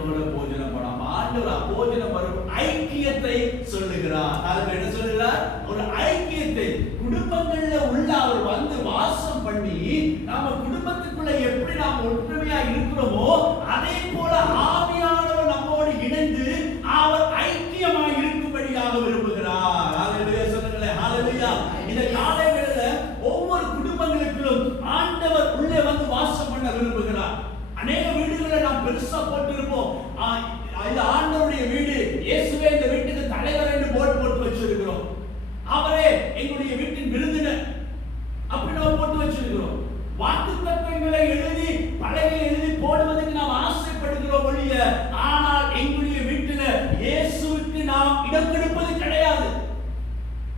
என்னோட போஜனம் பண்ணாம ஆண்டவர் போஜனம் வரும் ஐக்கியத்தை சொல்லுகிறார். அதுல என்ன சொல்லுகிறார்? ஒரு ஐக்கியத்தை குடும்பங்கள்ல உள்ள அவர் வந்து வாசம் பண்ணி நாம குடும்பத்துக்குள்ள எப்படி நாம் ஒற்றுமையா இருக்கிறோமோ அதே போல ஆவியானவர் நம்மோடு இணைந்து அவர் ஐக்கியமாய் இருக்கும்படியாக விரும்புகிறார். ஹalleluya சொல்லுங்களேன். ஹalleluya. இந்த காலைவேளையில ஒவ்வொரு குடும்பங்களுக்குள்ளும் ஆண்டவர் உள்ளே வந்து வாசம் பண்ண விரும்புகிறார். அநேக வீடுகளை நாம் பெருசா போட்டிருப்போம். இந்த ஆண்டவருடைய வீடு, இயேசுவே இந்த வீட்டுக்கு தலைவர் என்று போட்டு வச்சிருக்கிறோம். அவரே எங்களுடைய வீட்டின் விருந்தினர் அப்படி நாம் போட்டு வச்சிருக்கிறோம். வாக்குத்தத்தங்களை எழுதி பலகையில் எழுதி போடுவதற்கு நாம் ஆசைப்படுகிறோம் ஒழிய, ஆனால் எங்களுடைய வீட்டில இயேசுவுக்கு நாம் இடம் கொடுப்பது கிடையாது.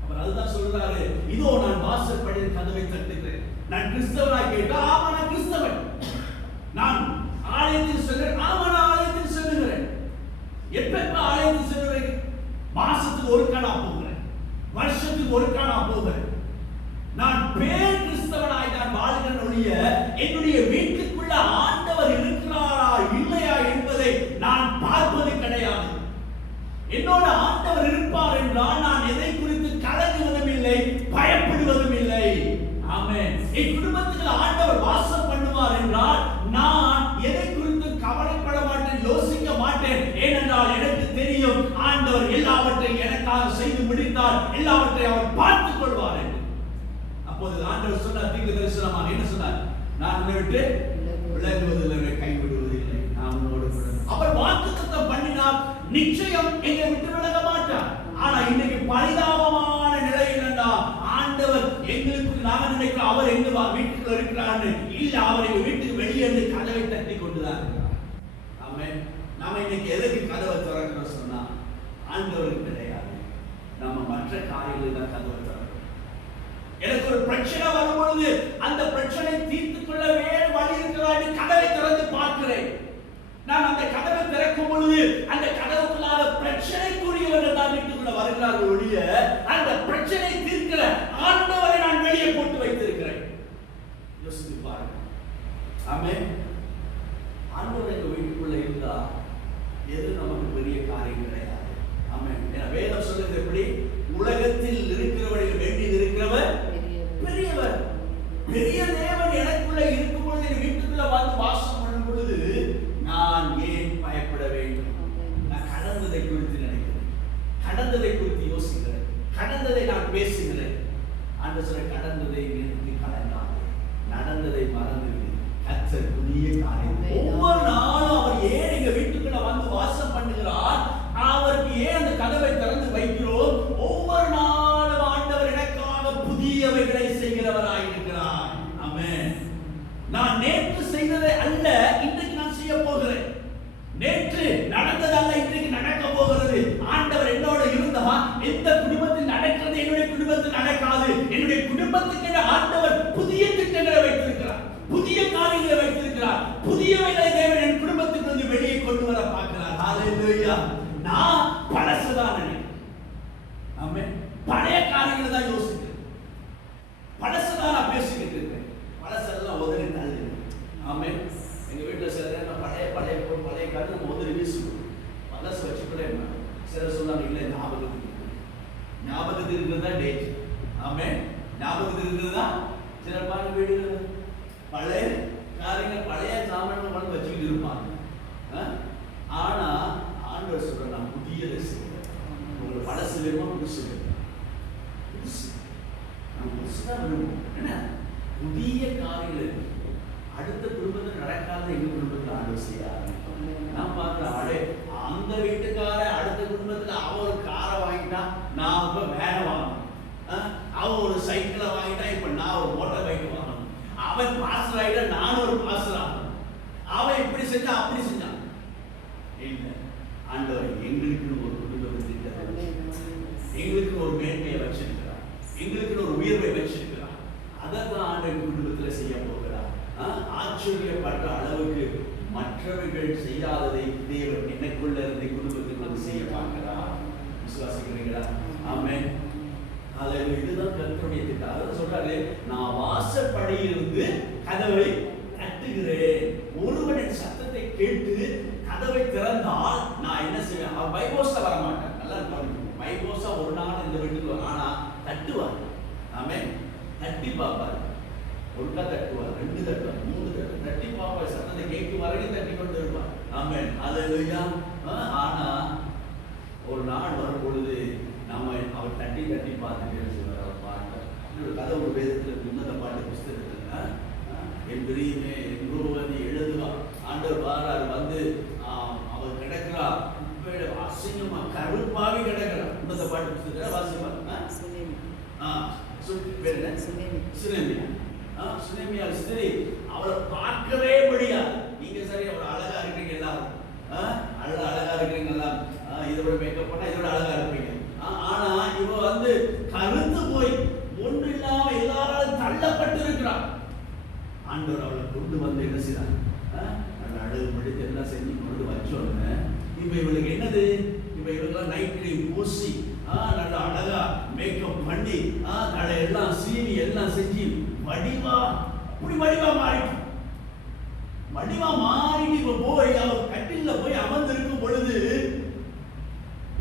அவர் அதுதான் சொல்றாரு, இதோ நான் வாசற்படியில் கதவை தட்டுகிறேன். நான் கிறிஸ்தவனாய் கேட்டா, ஆமா நான் கிறிஸ்தவன். நான் ஆலயத்தில் செல்கிறேன், ஆமா நான் ஆலயத்தில் செல்கிறேன். எப்ப ஆலயத்தில் செல்கிறேன்? மாசத்துக்கு ஒருக்கா நான் போகிறேன், வருஷத்துக்கு ஒருக்கா நான் போகிறேன். நான் பேர் கிறிஸ்தவனாய் நான் வாழ்கிறேன் ஒழிய, என்னுடைய வீட்டுக்குள்ள ஆண்டவர் இருக்கிறாரா இல்லையா என்பதை நான் பார்ப்பது கிடையாது. என்னோட ஆண்டவர் இருப்பார் என்றால் நான் எதை குறித்து கலங்குவதும் இல்லை, பயப்படுவதும் இல்லை. ஆமென். என் குடும்பத்தில் ஆண்டவர் வாசம் பண்ணுவார் என்றால் நான் எதை குறித்து கவலைப்பட மாட்டேன், யோசிக்க மாட்டேன். ஏனென்றால் எனக்கு தெரியும் ஆண்டவர் எல்லாவற்றையும் எனக்காக செய்து முடித்தார், எல்லாவற்றையும் அவர் பார்த்துக் கொள்வார் என்று. அப்போது ஆண்டவர் சொன்னார் தீர்க்க தரிசனமாக என்ன சொன்னார்? நான் உன்னை விட்டு விலகுவதில்லை, கைவிடுவதில்லை, நான் உன்னோடு கூட. அவர் வாக்குத்தத்தம் பண்ணினார், நிச்சயம் எங்களை விட்டு விலக மாட்டார். ஆனா இன்னைக்கு பரிதாபமான நிலை என்னன்னா, ஆண்டவர் எங்களுக்கு நாம நினைக்கிறோம் அவர் எங்க வீட்டுக்குள்ள இருக்கிறான்னு இல்ல, அவர் எங்க வீட்டுக்கு வெளியே இருந்து கதவை தட்டி கொண்டுதான் இருக்கிறார். ஆமென். நாம இன்னைக்கு எதுக்கு கதவை திறக்கிறோம் சொன்னா ஆண்டவருக்கு கிடையாது, நம்ம மற்ற காரியங்களுக்கு தான் கதவை திறக்கிறோம். எனக்கு ஒரு பிரச்சனை வரும் பொழுது அந்த பிரச்சனை தீர்த்துக் கொள்ள வேறு வழி இருக்கிறான்னு கதவை திறந்து பார்க்கிறேன். நான் அந்த கதவை திறக்கும் பொழுது அந்த கதவுக்குள்ளாக பிரச்சனைக்குரியவர்கள் தான் வீட்டுக்குள்ள வருகிறார்கள் ஒழிய, அந்த பிரச்சனை தீர்க்கிற ஆண்டவரை நான் வெளியே போட்டு வைத்திருக்கிறேன். யோசித்து பாருங்க. ஆமென். ஆண்டவர் எங்க வீட்டுக்குள்ள இருந்தா எது நமக்கு பெரிய காரியம் கிடையாது. ஆமென். வேதம் சொல்லுது எப்படி? உலகத்தில் இருக்கிறவர்கள் வேண்டியது இருக்கிறவர் பெரியவர். பெரிய தேவன் எனக்குள்ள இருக்கும் பொழுது, என் வீட்டுக்குள்ள வந்து வாசம் பண்ணும் பொழுது நான் ஏன் பயப்பட வேண்டும்? நான் கடந்ததை குறித்து நினைக்கிறேன், கடந்ததை குறித்து யோசிக்கிறேன், கடந்ததை நான் பேசுகிறேன். ஆண்டவர் சொல்ற கடந்ததை நிறுத்தி கலங்காதே, நடந்ததை மறந்துவிடு, கர்த்தர் புதிய காரியம். ஒவ்வொரு நாளும் அவர் ஏன் எங்க வீட்டுக்குள்ள வந்து வாசம் பண்ணுகிறார்? அவருக்கு ஏன் அந்த கதவை திறந்து வைக்கிறோம்? ஒவ்வொரு நாளும் ஆண்டவர் எனக்காக புதியவைகளை செய்கிறவராய் இருக்கிறார். ஆமென். நான் நேற்று செய்ததை அல்ல இன்றைக்கு நான் செய்ய போகிறேன். நேற்று நடந்ததல்ல இன்றைக்கு நடக்க போகிறது. ஆண்டவர் என்னோட இருந்தா எந்த குடும்பத்தில் நடக்கிறது என்னுடைய குடும்பத்தில் நடக்காது. என்னுடைய குடும்பத்துக்கு ஆண்டவர் புதிய திட்டங்களை வைத்திருக்கிறார், புதிய காரியங்களை வைத்திருக்கிறார். புதியவைகளை தேவன் என் குடும்பத்துக்கு வந்து வெளியே கொண்டு வர பார்க்கிறார். ஹalleluya. நான் பழசுதான் நினைக்கிறேன். ஆமென். பழைய காரியங்களை தான் யோசிக்கிறேன், பழசுதான் நான் பேசிக்கிட்டு இருக்கேன். பழசெல்லாம் உதறி தள்ளு. ஆமென். எங்க வீட்டுல சில நேரம் பழைய காரியம் நம்ம உதறி வீசுவோம், பழசு வச்சுக்கூட. சிலர் சொன்னாங்க இல்லை ஞாபகத்தில் இருக்கிறது தான் டேஞ்சர். ஆமென். ஞாபகத்தில் இருக்கிறது தான் சில பாருங்க வீடுகள் பழைய காரியங்கள் பழைய சாமான்கள் வந்து வச்சுக்கிட்டு இருப்பாங்க. ஆனா ஆண்டவர் சொல்ற நான் புதியதை செய்வேன். உங்களுக்கு பழசு வேணுமா? புதுசு வேணுமா? புதுசு. நான் புதுசுதான் விரும்புவோம். என்ன புதிய காரியங்கள் அடுத்த குடும்பத்தில் நடக்காத எங்க குடும்பத்தில் ஆண்டவர் செய்ய ஆரம்பிப்போம். நான் பார்க்கிறேன், அடே அந்த வீட்டுக்கார அடுத்த குடும்பத்தில் அவன் ஒரு காரை வாங்கிட்டான், நான் இப்ப வேனை வாங்கணும். அவன் ஒரு சைக்கிளை வாங்கிட்டான், இப்ப நான் ஒரு மோட்டார் பைக் வாங்கணும். அவன் பாஸ்டர் ஆகிட்ட நானும் ஒரு பாஸ்டர் ஆகணும். அவன் இப்படி செஞ்சான் அப்படி செஞ்சான். இல்ல, ஆண்டவர் எங்களுக்கு ஒரு குடும்பத்தை திட்டத்தை, எங்களுக்கு ஒரு மேன்மையை வச்சிருக்கிறார், எங்களுக்கு ஒரு உயர்வை வச்சிருக்கிறார். அதான் ஆண்டவர் குடும்பத்தில் செய்ய போகிறார். ஆச்சரியப்பட்ட அளவுக்கு மற்றவர்கள் செய்யாததை தேவன் எனக்குள்ள இருந்து குடும்பத்துக்கு வந்து செய்ய பார்க்கிறார். விசுவாசிக்கிறீங்களா? ஆமென். அல்லது இதுதான் கர்த்தருடைய திட்டம். அதாவது சொல்றாரு, நான் வாசற்படியிலிருந்து கதவை தட்டுகிறேன். ஒருவனின் சத்தத்தை கேட்டு கதவை திறந்த ஹalleluya. ஆனா ஒரு நாள் வரும் பொழுது நாம அவர் தட்டி தட்டி பார்த்துட்டே சொல்றார். அவர் பாட்டு ஒரு கதை, ஒரு வேதத்தில் உன்னத பாட்டு புஸ்தகத்துல என் பிரியமே எங்கோவதி எழுதுவா ஆண்டவர் பாரார் வந்து அவர் கிடக்கிறா அசிங்கமா கருப்பாவி கிடக்கிறா. உன்னத பாட்டு புஸ்தகத்துல வாசிப்பா சுனேமியா ஸ்திரீ அவளை பார்க்கவே முடியாது. நீங்க சரி அவர் அழகா இருக்கீங்க எல்லாரும், அழகா இருக்கீங்க எல்லாம், இதோட மேக்கப் பண்ணா இதோட அழகா இருப்பீங்க. ஆனா இவ வந்து கருத்து போய் ஒன்று இல்லாம எல்லாராலும் தள்ளப்பட்டு இருக்கிறான். ஆண்டவர் அவளை கொண்டு வந்து என்ன செய்யறாங்க, அழகு முடித்து எல்லாம் செஞ்சு கொண்டு வச்சோன்னு இப்ப இவளுக்கு என்னது, இப்ப இவங்கெல்லாம் நைட் கிரீம் பூசி நல்லா அழகா மேக்கப் பண்ணி தலை எல்லாம் சீனி எல்லாம் செஞ்சு வடிவா அப்படி வடிவா மாறிட்டு இப்ப போய் அவர் கட்டில போய் அமர்ந்திருக்கும் பொழுது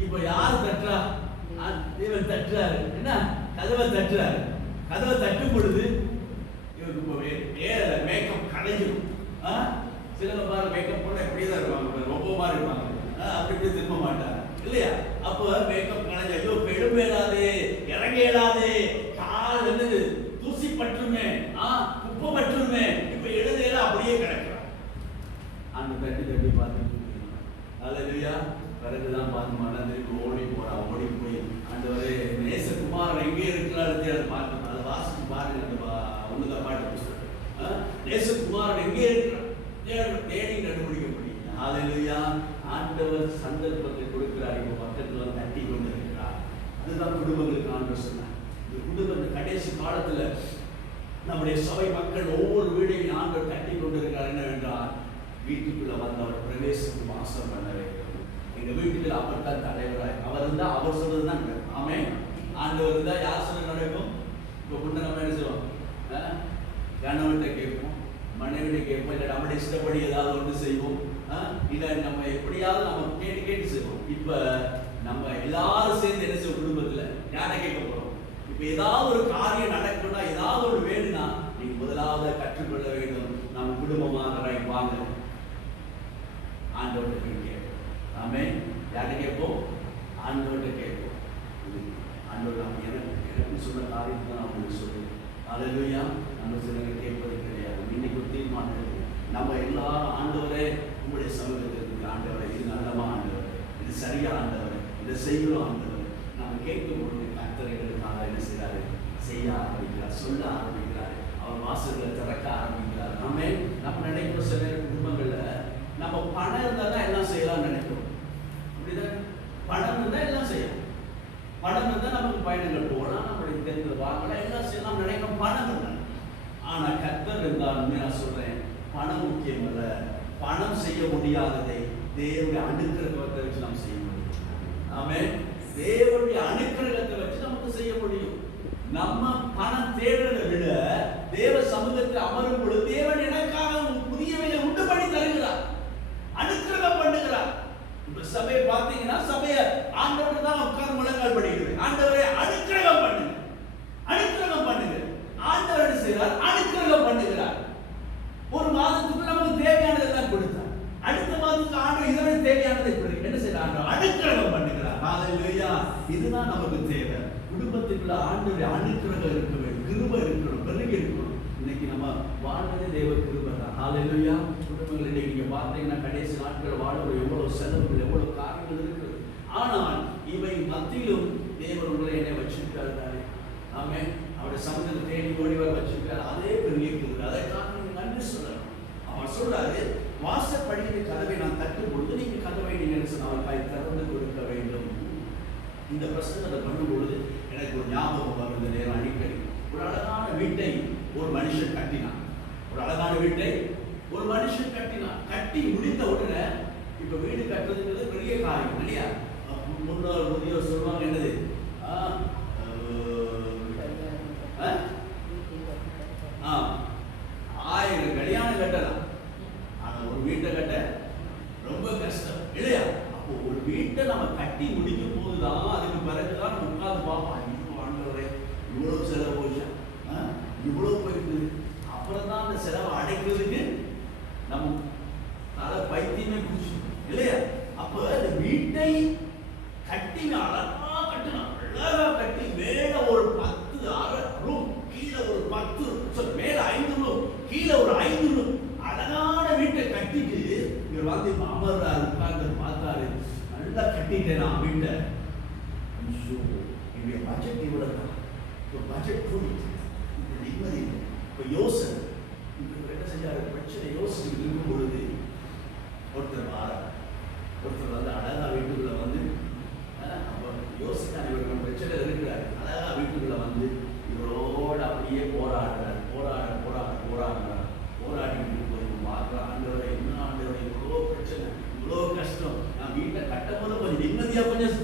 இப்ப யார் தட்டுறா, தேவன் தட்டுறாரு. என்ன கதவை தட்டுறாரு. கதவை தட்டும் பொழுது இவருக்கு இப்ப வேற மேக்கப் கலைஞ்சிடும். சிலங்க பாரு மேக்கப் போட எப்படிதான் இருப்பாங்க, ரொம்ப மாதிரி இருப்பாங்க, அப்படி திரும்ப மாட்டாங்க இல்லையா? அப்ப மேக்கப் கலைஞ்ச ஐயோ பெரும்பேடாதே இறங்க இயலாதே, கால் என்னது தூசி பற்றுமே, குப்பை பற்றுமே, இப்ப எழுதையில அப்படியே கிடக்கிறான். அந்த தட்டி தட்டி பார்த்து ஹalleluya. பிறகுதான் பார்த்து மனதிற்கு ஓடி போறா. ஓடி போய் ஆண்டவரே நேசகுமாரன் எங்கே இருக்கிறாரு அதை பார்க்கணும். அதை வாசிச்சு பாருங்க. அந்த உன்னத பாட்டு புஸ்தகம் நேசகுமாரன் எங்கே இருக்கிறார் தேடி கண்டுபிடிக்க முடியும். ஹalleluya. ஆண்டவர் சந்தர்ப்பத்தை கொடுக்கிறார். இப்ப பக்கத்துல தட்டி கொண்டு இருக்கிறார். அதுதான் குடும்பங்களுக்கு ஆண்டவர் சொன்னார். இந்த குடும்ப கடைசி காலத்துல நம்முடைய சபை மக்கள் ஒவ்வொரு வீடையும் ஆண்டவர் தட்டி கொண்டு இருக்கிறார். என்னவென்றால் வீட்டுக்குள்ள வந்தவர் பிரவேசித்து வாசம் பண்ண வேண்டும். எங்க வீட்டுக்கு அப்பத்தான் தலைவராய் அவர் இருந்தா அவர் சொல்றதுதான் ஆமென். ஆண்டவர் இருந்தா யார் சொல்ல நடக்கும். இப்ப முன்ன நம்ம என்ன செய்வோம், கணவன்கிட்ட கேட்போம், மனைவிட்ட கேட்போம், இல்லை நம்முடைய இஷ்டப்படி ஏதாவது ஒன்று செய்வோம், இல்லை நம்ம எப்படியாவது நம்ம கேட்டு கேட்டு செய்வோம். இப்ப நம்ம எல்லாரும் சேர்ந்து என்ன செய்வோம், குடும்பத்துல யாரை கேட்க போறோம். இப்ப ஏதாவது ஒரு காரியம் நடக்கணும்னா ஏதாவது ஒரு வேணும்னா நீங்க முதலாவது கற்றுக்கொள்ள வேண்டும். நம்ம குடும்பமாக வாங்க ஆண்டவர்கிட்ட கேட்போம். ஆமென். யார்கிட்ட கேட்போம், ஆண்டவர்கிட்ட கேட்போம். ஆண்டவர் நம்ம எனக்கு சொன்ன காரியத்தை தான் அவங்களுக்கு சொல்லுவோம். ஹalleluya. நம்ம சிலங்க கேட்பது கிடையாது. இன்னைக்கு தீர்மானம் நம்ம எல்லாரும் ஆண்டவரே உங்களுடைய சமூகத்திற்கு ஆண்டவரை இது நல்லமா ஆண்டவர், இது சரியா ஆண்டவர், இதை செய்கிறோம் ஆண்டவர். நம்ம கேட்கும் பொழுது கர்த்தர்களுக்காக என்ன செய்யறாரு, செய்ய ஆரம்பிக்கிறார், சொல்ல ஆரம்பிக்கிறார், அவர் வாசல்களை திறக்க ஆரம்பிக்கிறார். நம்ம நினைக்கிற சில குடும்பங்கள்ல நம்ம பணம் இருந்தால் தான் எல்லாம் செய்யலாம்னு நினைக்கிறோம். அப்படிதான் பணம் இருந்தால் எல்லாம் செய்யலாம், பணம் இருந்தால் நமக்கு பயணங்கள் போகலாம், நம்மளுடைய தெரிந்து வாங்கலாம், எல்லாம் செய்யலாம் நினைக்கிறோம். பணம் இல்லை. ஆனா கர்த்தர் இருந்தாலுமே நான் சொல்றேன், பணம் முக்கியம் அல்ல. பணம் செய்ய முடியாததை தேவனுடைய அனுக்கிரகத்தை வச்சு நாம் செய்ய முடியும். ஆமென். தேவனுடைய அனுக்கிரகத்தை வச்சு நமக்கு செய்ய முடியும். நம்ம பணம் தேடுறதை விட தேவ சமூகத்தில் அமரும் பொழுது தேவன் எனக்காக புதியவையை உண்டு பண்ணி தருகிறார், அனுக்கிரகம் பண்ணுகிறார். இப்ப சபையை பார்த்தீங்கன்னா சபையை ஆண்டவருக்கு தான் உட்கார்ந்து முழங்கால் படிக்கிறேன். ஆண்டவரை அனுக்கிரகம் பண்ணுங்க, அனுக்கிரகம் பண்ணுங்க. ஆண்டவர் என்ன செய்கிறார், அனுக்கிரகம் பண்ணுகிறார். ஒரு மாதத்துக்கு நமக்கு தேவையானதெல்லாம் கொடுத்தார். அடுத்த மாதத்துக்கு ஆண்டவர் இதோட தேவையானதை கொடுக்க என்ன செய்யறாங்க, அனுக்கிரகம் பண்ணுகிறார். ஹalleluya. இதுதான் நமக்கு தேவை. குடும்பத்துக்குள்ள ஆண்டவருடைய அனுக்கிரகம் இருக்க வேண்டும், கிருபை இருக்கணும், பெருகி இருக்கணும். இன்னைக்கு நம்ம வாழ்வதே தேவ கிருபை தான். ஹalleluya. குடும்பங்கள் இன்னைக்கு நீங்க பார்த்தீங்கன்னா கடைசி நாட்கள் வாழ்வது எவ்வளவு செலவுகள், எவ்வளவு காரியங்கள் இருக்குது. ஆனால் இவை மத்தியிலும் தேவன் உங்களை என்னை வச்சிருக்காரு தானே. ஆமென். அவருடைய சமூகத்தை தேடி ஓடி வர வச்சிருக்காரு. அதே பெரிய கிருபை. அதற்காக நீங்க நன்றி சொல்லணும். அவர் சொல்றாரு, வாசற்படியின் கதவை நான் தட்டும் பொழுது நீங்க கதவை நீங்க சொன்னால் திறந்து கொடுக்க வேண்டும். இந்த பிரசங்கத்தை பண்ணும் பொழுது எனக்கு ஒரு ஞாபகம் வருது. நேரம் அடிக்கடி ஒரு அழகான வீட்டை ஒரு மனுஷன் கட்டினான். ஒரு அழகான வீட்டை ஒரு மனுஷன் கட்டினான். கட்டி முடிந்த உடனே இப்ப வீடு கட்டுறதுங்கிறது பெரிய காரியம் இல்லையா? முன்னோர் முதியோர் சொல்லுவாங்க என்னது, ஆயிரம் கல்யாணம் கட்டலாம், ஆனா ஒரு வீட்டை கட்ட ரொம்ப கஷ்டம் இல்லையா? அப்போ ஒரு வீட்டை நம்ம கட்டி முடிக்கும் போதுதான் அதுக்கு பிறகுதான் நம்ம உட்கார்ந்து பார்ப்போம், ஆண்டவரே இவ்வளவு செலவு போச்சா, இவ்வளவு போயிருக்குது. அப்புறம் தான் அந்த செலவை அடைக்கிறதுக்கு நம்ம தலை பைத்தியமே பிடிச்சிடும் இல்லையா? வந்தார், உட்கார்ந்து பார்த்தாரு, நல்லா கட்டிட்டேன் நான் வீட்டை. ஐயோ, என்னுடைய பட்ஜெட் இவ்வளவு தான், இப்போ பட்ஜெட் கூடிட்டு நிம்மதி இல்லை. இப்போ யோசனை என்ன செஞ்சாரு, பிரச்சனை யோசிச்சு இருக்கும் பொழுது ஒருத்தர் வாரார். ஒருத்தர் வந்து அழகா வீட்டுக்குள்ள வந்து அப்போ யோசிக்கான இவர் பிரச்சனை இருக்கிறார். அழகா வீட்டுக்குள்ள வந்து இவரோட அப்படியே போராடுறார். போராடிட்டு போய் பார்க்குற ஆண்டவரை, என்ன ஆண்டவரை, இவ்வளோ பிரச்சனை, இவ்வளோ கஷ்டம், நான் வீட்டை கட்டும் போது கொஞ்சம் நிம்மதியாக கொஞ்சம்